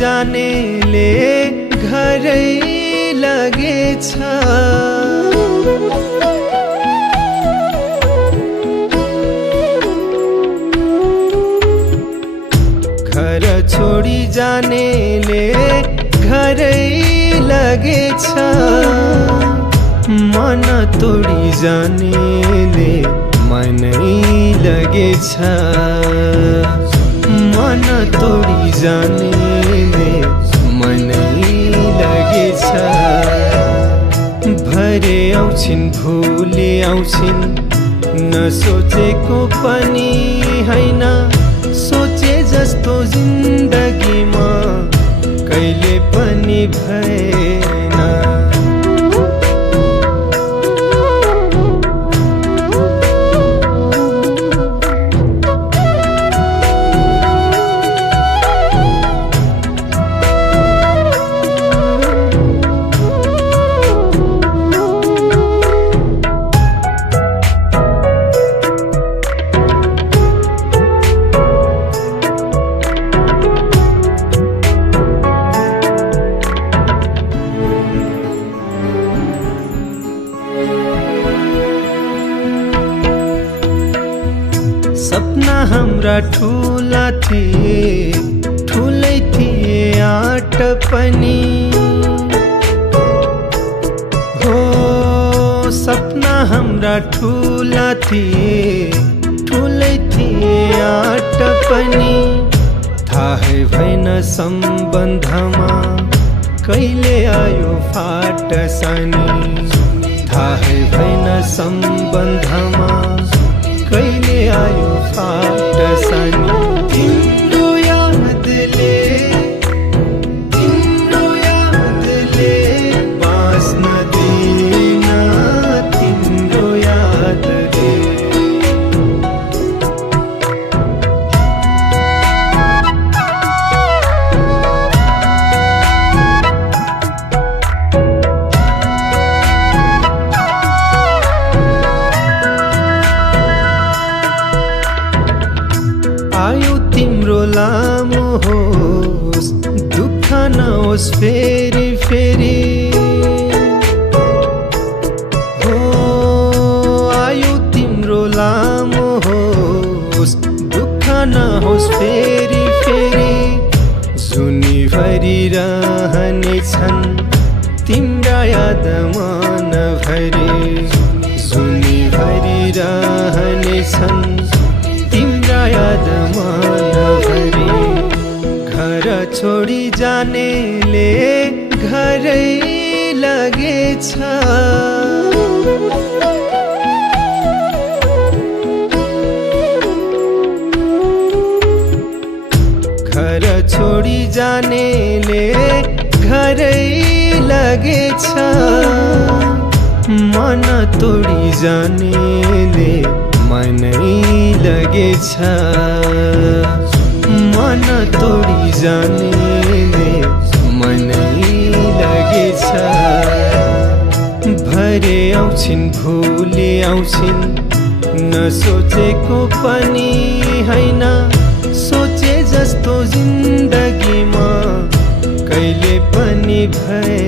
जानेले घरै लगेछ। घर छोडी जानेले घरै लगेछ। मन तोडी जानेले मनै लगेछ। मन तोडी जानेले मनै लगेछ। भरे आउँछिन् भुले आउँछिन् नसोचेको पनि हैन। सोचे जस्तो जिन्दगीमा कहिले पनि भएन। सपना हाम्रा ठुला थिए, ठुलै थिए आँट पनि। हो सपना हाम्रा ठुला थिए, ठुलै थिए आँट पनि। थाहै भएन सम्बन्धमा कहिले आयो फाट सानी। थाहै भएन सम्बन्धमा कहिले आयो फाट सानी। तिम्रो यादले बाँच्न दिन, तिम्रो यादले। आयु तिम्रो लामो होस्, दुःख नहोस् फेरि फेरि। हो आयु तिम्रो लामो होस्, दुःख नहोस् फेरि फेरि। जुनीभरि रहनेछन् तिम्रा याद मनभरि। जुनीभरि रहनेछन् तिम्रा याद मनभरि। घर छोडी जानेले घरै लगेछ। घर छोडी जानेले घरै लगेछ। मन तोडी जानेले मनै लगेछ। मन तोडी जानेले मनै लगेछ। भरे आउँछिन् भुले आउँछिन् नसोचेको पनि हैन। सोचे जस्तो जिन्दगीमा कहिले पनि भए